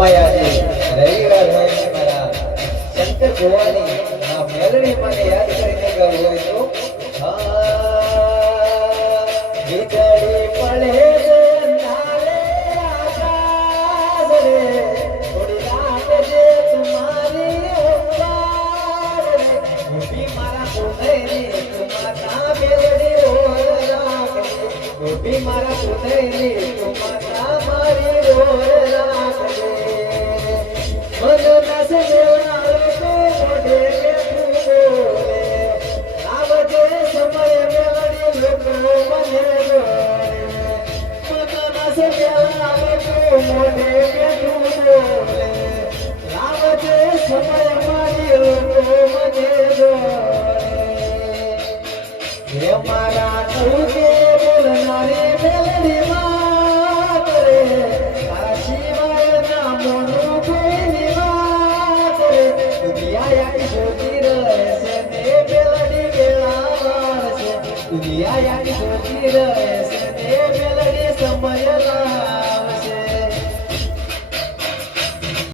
એમાં આજે રવિવાર હોય છે મારા શંકર ભુવાની આ મેલડી મને યાદ કરીને ગાવું હોય તો વીજળી પડે અંધારે આકાશ રે થોડી રાત જે તમારી ઊભી મારા ઉદયની તુમાતા મેલડી રોજ રાખે ઊભી મારા ઉદયની તુમાતા મારી રોજ રાખે મન નસ દેવનારો તો મોઢે બેઠું બોલે આવજે સમય મેલડી લોકો મને ગોરે મન નસ દેવનારો તો મોઢે બેઠું બોલે આવજે સમય મારી લોકો મને હે મારા તુજે બોલનારી મેલડી વાત રે તારા શિવાય ના મોનું કોઈની વાત રે દુનિયા યારી જોતી રહે છે ને મેલડી વેળાવાર છે દુનિયા યારી જોતી રહે છે